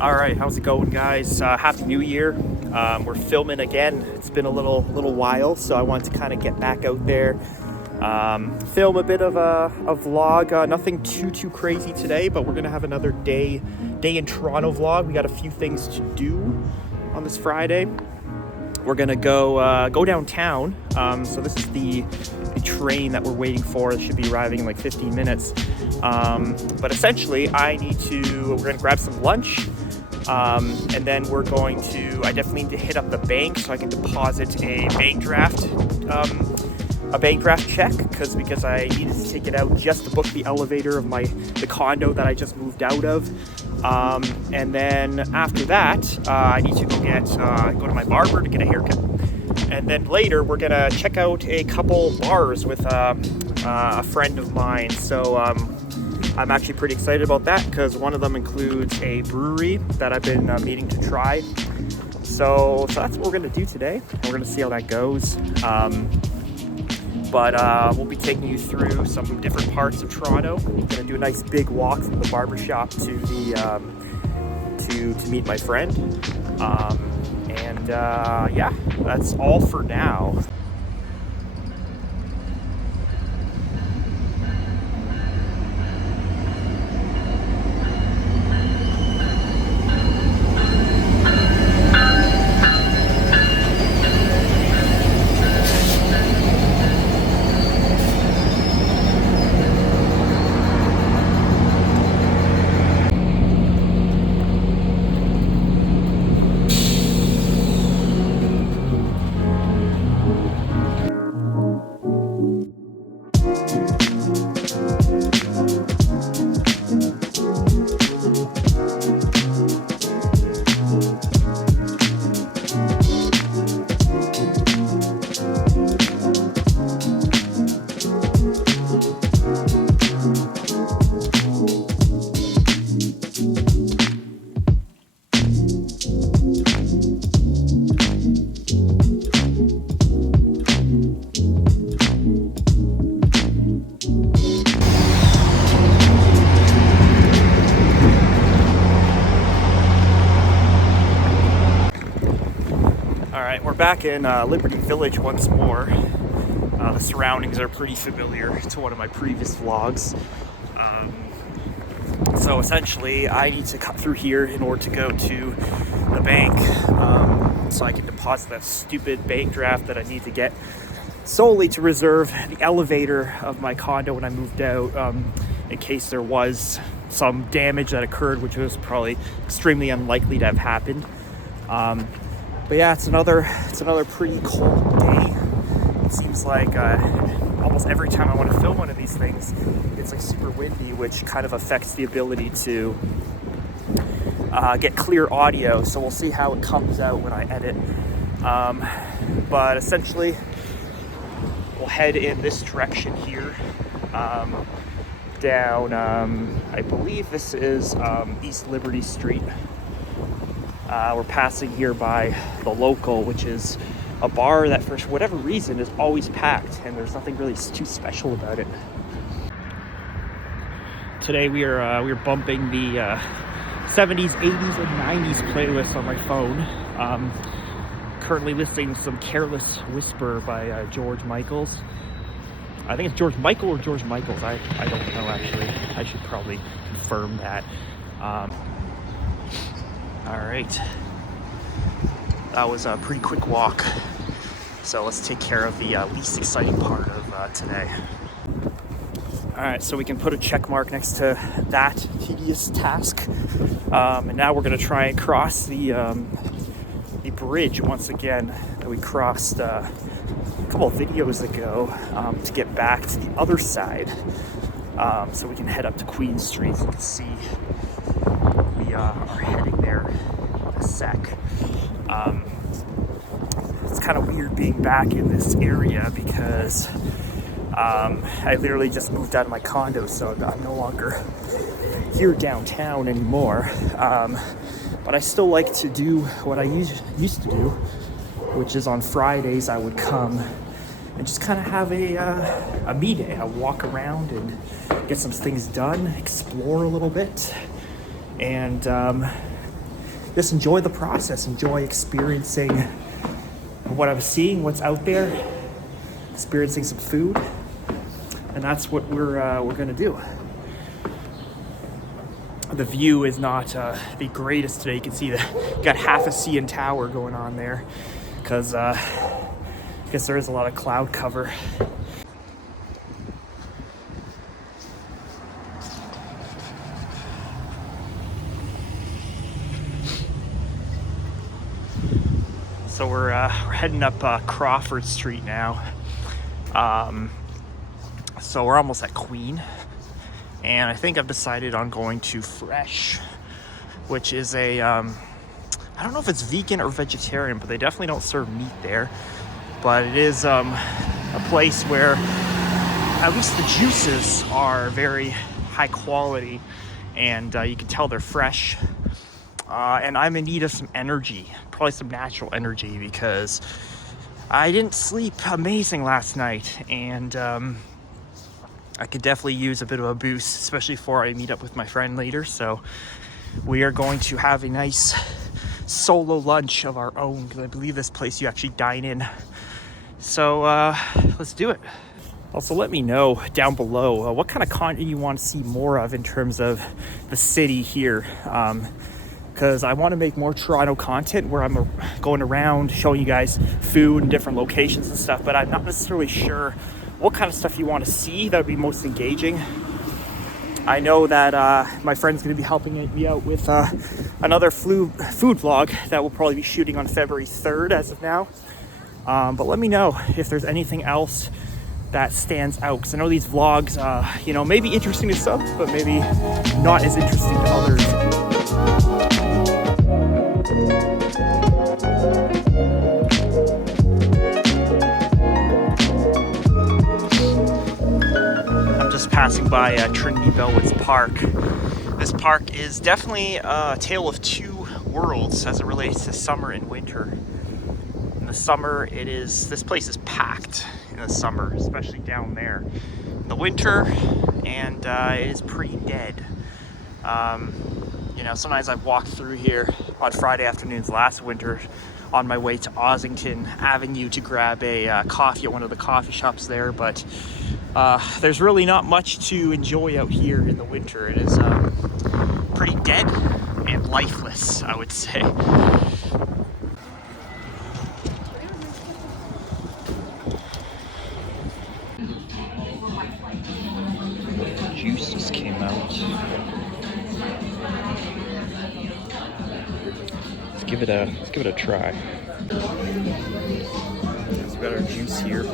All right, how's it going, guys? Happy New Year. We're filming again. It's been a little while, so I wanted to kind of get back out there, film a bit of a vlog. Nothing too crazy today, but we're gonna have another day in Toronto vlog. We got a few things to do on this Friday. We're gonna go downtown. So this is the train that we're waiting for. It should be arriving in like 15 minutes. But essentially, we're gonna grab some lunch. And then I definitely need to hit up the bank so I can deposit a bank draft check because I needed to take it out just to book the elevator of the condo that I just moved out of. And then after that, I need to go to my barber to get a haircut. And then later, we're gonna check out a couple bars with a friend of mine. So I'm actually pretty excited about that because one of them includes a brewery that I've been meaning to try. So that's what we're gonna do today. We're gonna see how that goes. But we'll be taking you through some different parts of Toronto. We're gonna do a nice big walk from the barbershop to meet my friend. Yeah, that's all for now. We're back in Liberty Village once more. The surroundings are pretty familiar to one of my previous vlogs. So essentially, I need to cut through here in order to go to the bank so I can deposit that stupid bank draft that I need to get solely to reserve the elevator of my condo when I moved out, in case there was some damage that occurred, which was probably extremely unlikely to have happened. But yeah, it's another pretty cold day. It seems like almost every time I want to film one of these things, it's like super windy, which kind of affects the ability to get clear audio. So we'll see how it comes out when I edit. But essentially, we'll head in this direction here, down, I believe this is East Liberty Street. We're passing here by the Local, which is a bar that for whatever reason is always packed, and there's nothing really too special about it. Today we are bumping the 70s, 80s, and 90s playlist on my phone. Currently listening to some Careless Whisper by George Michaels. I think it's George Michael or George Michaels. I don't know, actually. I should probably confirm that. All right, that was a pretty quick walk. So let's take care of the least exciting part of today. All right, so we can put a check mark next to that tedious task. And now we're gonna try and cross the bridge once again that we crossed a couple of videos ago to get back to the other side. So we can head up to Queen Street. So you can see we are heading there in a sec. It's kind of weird being back in this area because I literally just moved out of my condo, so I'm no longer here downtown anymore. But I still like to do what I used to do, which is on Fridays I would come and just kind of have a me day. I walk around and get some things done, explore a little bit, and just enjoy the process, enjoy experiencing what I'm seeing, what's out there, experiencing some food, and that's what we're gonna do. The view is not the greatest today. You can see that got half a CN Tower going on there because I guess there is a lot of cloud cover. So we're heading up Crawford Street now. So we're almost at Queen. And I think I've decided on going to Fresh, which is a, I don't know if it's vegan or vegetarian, but they definitely don't serve meat there. But it is a place where at least the juices are very high quality, and you can tell they're fresh. And I'm in need of some energy, probably some natural energy, because I didn't sleep amazing last night, and I could definitely use a bit of a boost, especially before I meet up with my friend later. So we are going to have a nice solo lunch of our own, because I believe this place you actually dine in. So let's do it. Also, let me know down below what kind of content you want to see more of in terms of the city here. Because I want to make more Toronto content where I'm going around showing you guys food and different locations and stuff, but I'm not necessarily sure what kind of stuff you want to see that would be most engaging. I know that my friend's going to be helping me out with another food vlog that we'll probably be shooting on February 3rd as of now. But let me know if there's anything else that stands out, because I know these vlogs, you know, may be interesting to some, but maybe not as interesting to others. Passing by Trinity Bellwoods Park. This park is definitely a tale of two worlds as it relates to summer and winter. In the summer, this place is packed in the summer, especially down there. In the winter, and it is pretty dead. You know, sometimes I've walked through here on Friday afternoons last winter on my way to Ossington Avenue to grab a coffee at one of the coffee shops there, but there's really not much to enjoy out here in the winter. It is pretty dead and lifeless, I would say. Juice just came out. Let's give it a try. So we got our juice here.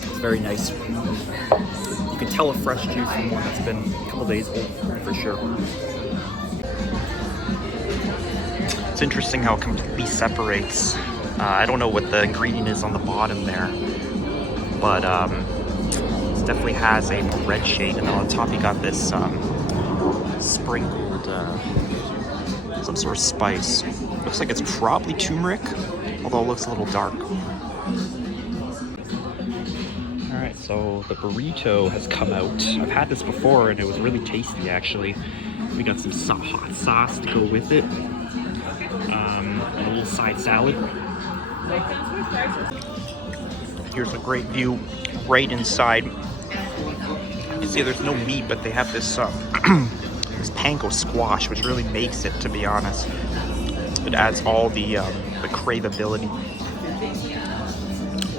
It's very nice. You can tell a fresh juice from one that's been a couple days old for sure. It's interesting how it completely separates. I don't know what the ingredient is on the bottom there, but it definitely has a red shade, and on the top you got this sprinkled some sort of spice. Looks like it's probably turmeric, although it looks a little dark. Alright, so the burrito has come out. I've had this before and it was really tasty actually. We got some hot sauce to go with it. And a little side salad. Here's a great view right inside. You can see there's no meat, but they have this this panko squash, which really makes it, to be honest. It adds all the craveability.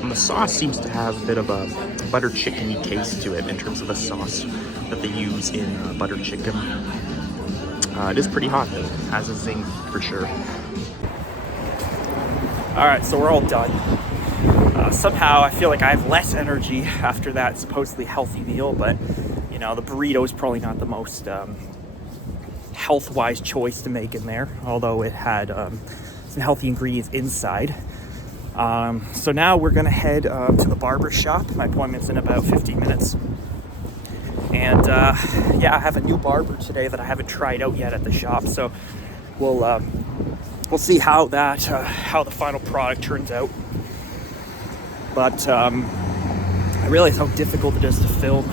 And the sauce seems to have a bit of a butter chicken-y taste to it in terms of the sauce that they use in butter chicken. It is pretty hot though, has a zing for sure. Alright, so we're all done. Somehow I feel like I have less energy after that supposedly healthy meal, but you know, the burrito is probably not the most health-wise choice to make in there, although it had some healthy ingredients inside. So now we're gonna head to the barber shop. My appointment's in about 15 minutes. And yeah, I have a new barber today that I haven't tried out yet at the shop, so we'll see how the final product turns out. But I realize how difficult it is to film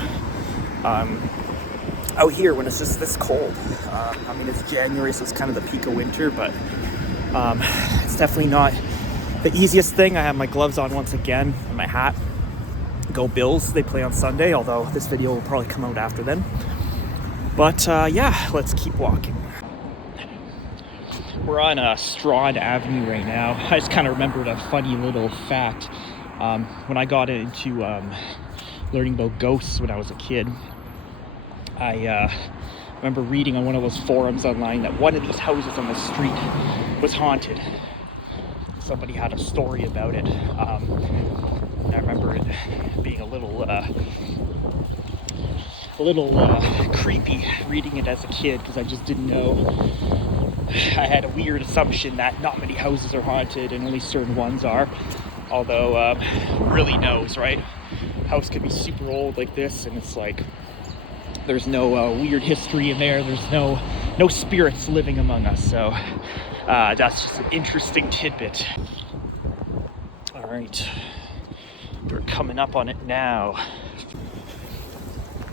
out here when it's just this cold. I mean, it's January, so it's kind of the peak of winter, but it's definitely not the easiest thing. I have my gloves on once again and my hat. Go Bills. They play on Sunday, although this video will probably come out after then. But yeah, let's keep walking. We're on Strawn Avenue right now. I just kind of remembered a funny little fact. When I got into learning about ghosts when I was a kid, I remember reading on one of those forums online that one of these houses on the street was haunted. Somebody had a story about it. And I remember it being a little creepy reading it as a kid, because I just didn't know. I had a weird assumption that not many houses are haunted and only certain ones are. Although, who really knows, right? House could be super old like this, and it's like there's no weird history in there. There's no spirits living among us. So that's just an interesting tidbit. All right, we're coming up on it now.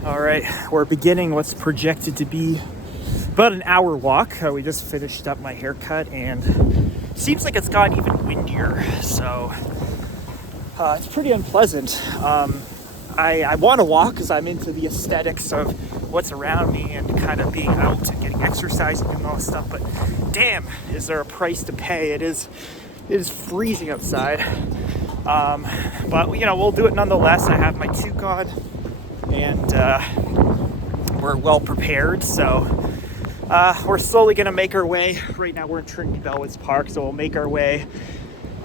All right, we're beginning what's projected to be about an hour walk. We just finished up my haircut, and seems like it's gotten even windier. So it's pretty unpleasant. I want to walk because I'm into the aesthetics of what's around me and kind of being out and getting exercise and doing all this stuff. But damn, is there a price to pay? It is freezing outside. But you know, we'll do it nonetheless. I have my toque on, and we're well prepared. So we're slowly going to make our way. Right now we're in Trinity Bellwoods Park, so we'll make our way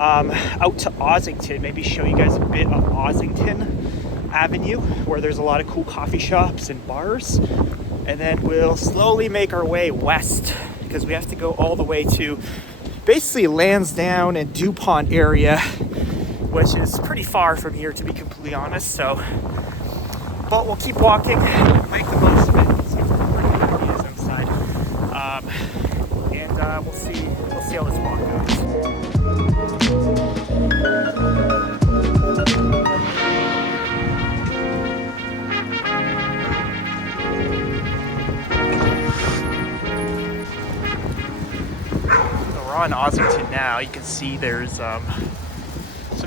out to Ossington. Maybe show you guys a bit of Ossington Avenue, where there's a lot of cool coffee shops and bars. And then we'll slowly make our way west, because we have to go all the way to basically Lansdowne and DuPont area, which is pretty far from here, to be completely honest. So, but we'll keep walking, make the most of it. See how pretty it is outside, and we'll see how this walk goes. We're on Ossington now. You can see there's some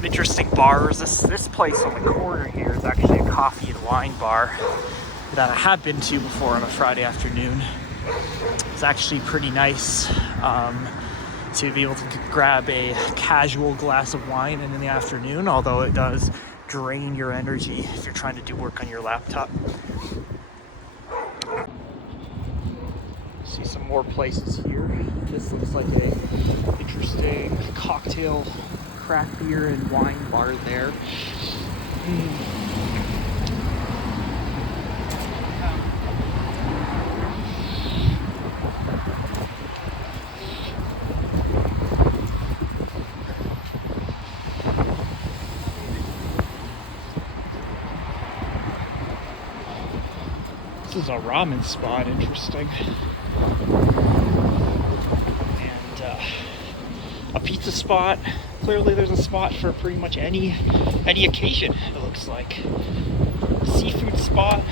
interesting bars. This place on the corner here is actually a coffee and wine bar that I have been to before on a Friday afternoon. It's actually pretty nice to be able to grab a casual glass of wine in the afternoon, although it does drain your energy if you're trying to do work on your laptop. See some more places here. This looks like a interesting cocktail, craft beer and wine bar there. This is a ramen spot, interesting. And a pizza spot. Clearly there's a spot for pretty much any occasion, it looks like. Seafood spot.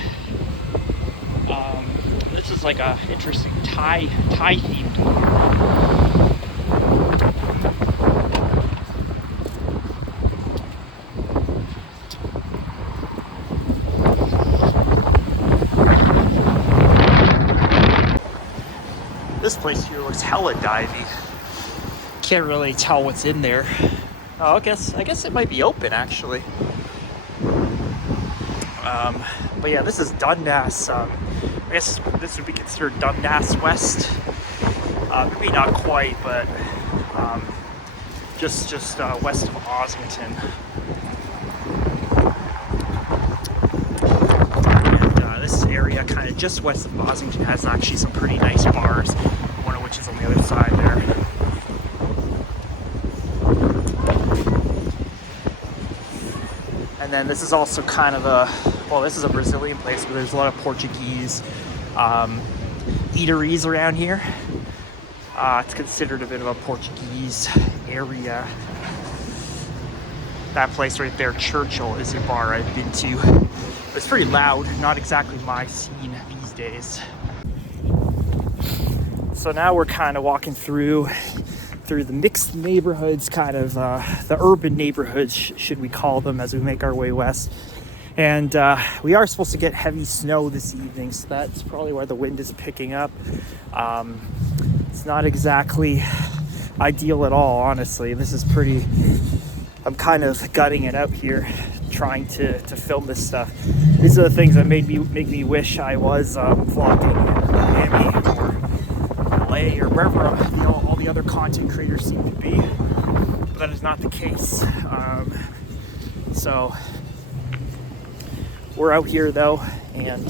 This is like a interesting Thai themed one. This place here looks hella divey. Can't really tell what's in there. Oh, I guess it might be open actually. But yeah, this is Dundas. I guess this would be considered Dundas West. Maybe not quite, but just west of Ossington. And this area, kind of just west of Ossington, has actually some pretty nice bars. One of which is on the other side there. And then this is also kind of this is a Brazilian place where there's a lot of Portuguese eateries around here. It's considered a bit of a Portuguese area. That place right there, Churchill, is a bar I've been to. It's pretty loud, not exactly my scene these days. So now we're kind of walking through the mixed neighborhoods, kind of the urban neighborhoods, should we call them, as we make our way west. And we are supposed to get heavy snow this evening, so that's probably why the wind is picking up. It's not exactly ideal at all, honestly. This is pretty, I'm kind of gutting it out here, trying to film this stuff. These are the things that make me wish I was vlogging in Miami or LA or wherever all the other content creators seem to be, but that is not the case. So we're out here though, and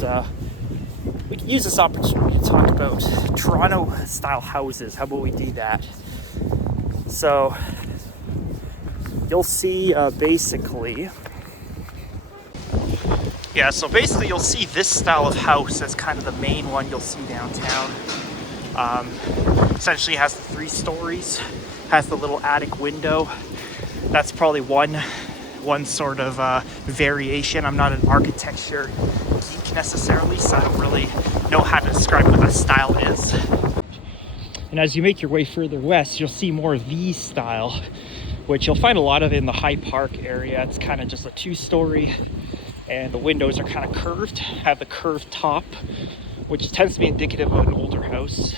we can use this opportunity to talk about Toronto style houses. How about we do that? So you'll see basically you'll see this style of house as kind of the main one you'll see downtown. Essentially has the 3 stories, has the little attic window. That's probably one sort of variation. I'm not an architecture geek necessarily, so I don't really know how to describe what that style is. And as you make your way further west, you'll see more of these style, which you'll find a lot of in the High Park area. It's kind of just a 2-story, and the windows are kind of curved, have the curved top, which tends to be indicative of an older house.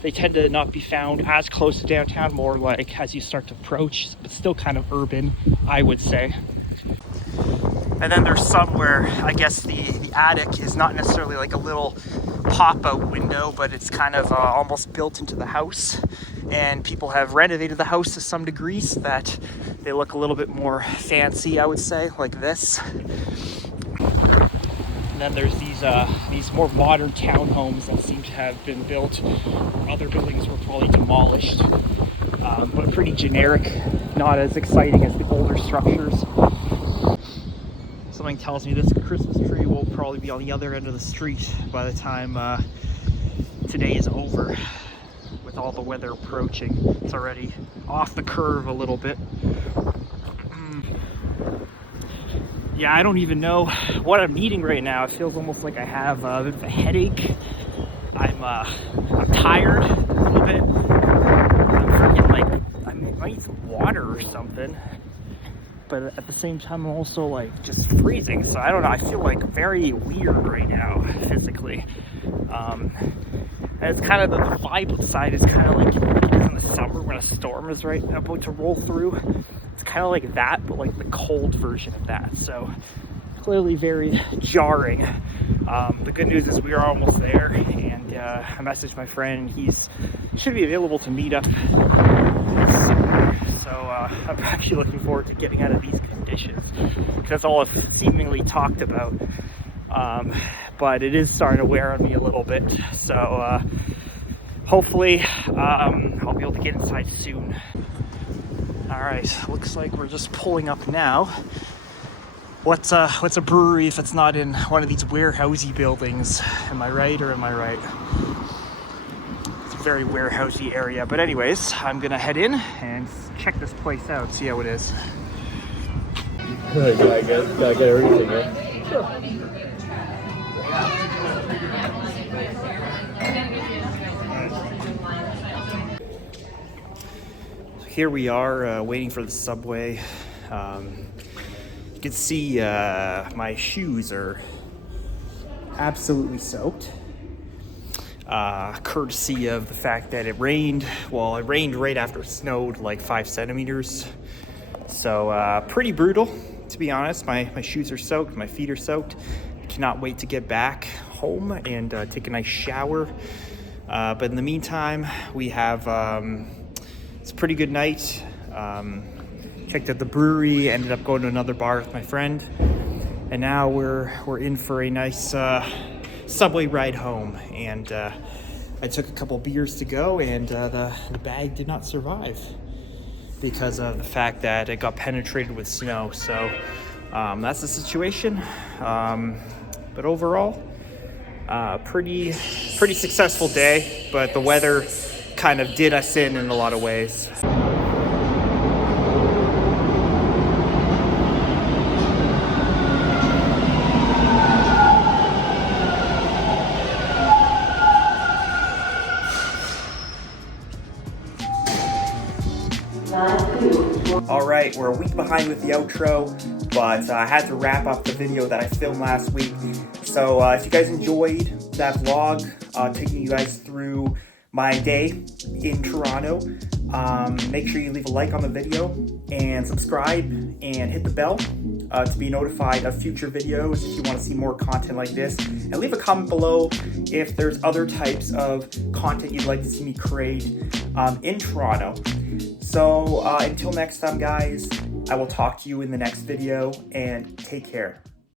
They tend to not be found as close to downtown, more like as you start to approach, but still kind of urban, I would say. And then there's some where I guess the attic is not necessarily like a little pop-out window, but it's kind of almost built into the house, and people have renovated the house to some degree so that they look a little bit more fancy, I would say, like this. And then there's these more modern townhomes that seem to have been built. Other buildings were probably demolished, but pretty generic, not as exciting as the older structures. Something tells me this Christmas tree will probably be on the other end of the street by the time today is over. With all the weather approaching, it's already off the curve a little bit. Yeah, I don't even know what I'm eating right now. It feels almost like I have a bit of a headache. I'm tired a little bit. I'm freaking like, I might need some water or something. But at the same time, I'm also like just freezing. So I don't know, I feel like very weird right now, physically. And it's kind of the vibe outside is kind of like in the summer when a storm is right about to roll through. It's kind of like that, but like the cold version of that. So clearly very jarring. The good news is we are almost there, and I messaged my friend. He should be available to meet up soon. So I'm actually looking forward to getting out of these conditions. That's all I've seemingly talked about. But it is starting to wear on me a little bit. So hopefully I'll be able to get inside soon. All right, looks like we're just pulling up now. What's a brewery if it's not in one of these warehousey buildings? Am I right or am I right? It's a very warehousey area. But anyways, I'm gonna head in and check this place out, see how it is. Gotta get everything, yeah? Sure. Here we are waiting for the subway. You can see my shoes are absolutely soaked, courtesy of the fact that it rained. Well, it rained right after it snowed like 5 centimeters. So pretty brutal, to be honest. My shoes are soaked, my feet are soaked. I cannot wait to get back home and take a nice shower. But in the meantime, we have it's a pretty good night. Checked out the brewery, ended up going to another bar with my friend, and now we're in for a nice subway ride home. And I took a couple beers to go, and the bag did not survive because of the fact that it got penetrated with snow. So that's the situation. But overall, pretty successful day, but the weather kind of did us in a lot of ways. Alright, we're a week behind with the outro, but I had to wrap up the video that I filmed last week. So if you guys enjoyed that vlog, taking you guys through my day in Toronto, make sure you leave a like on the video and subscribe and hit the bell to be notified of future videos if you want to see more content like this. And leave a comment below if there's other types of content you'd like to see me create in Toronto. So until next time, guys, I will talk to you in the next video, and take care.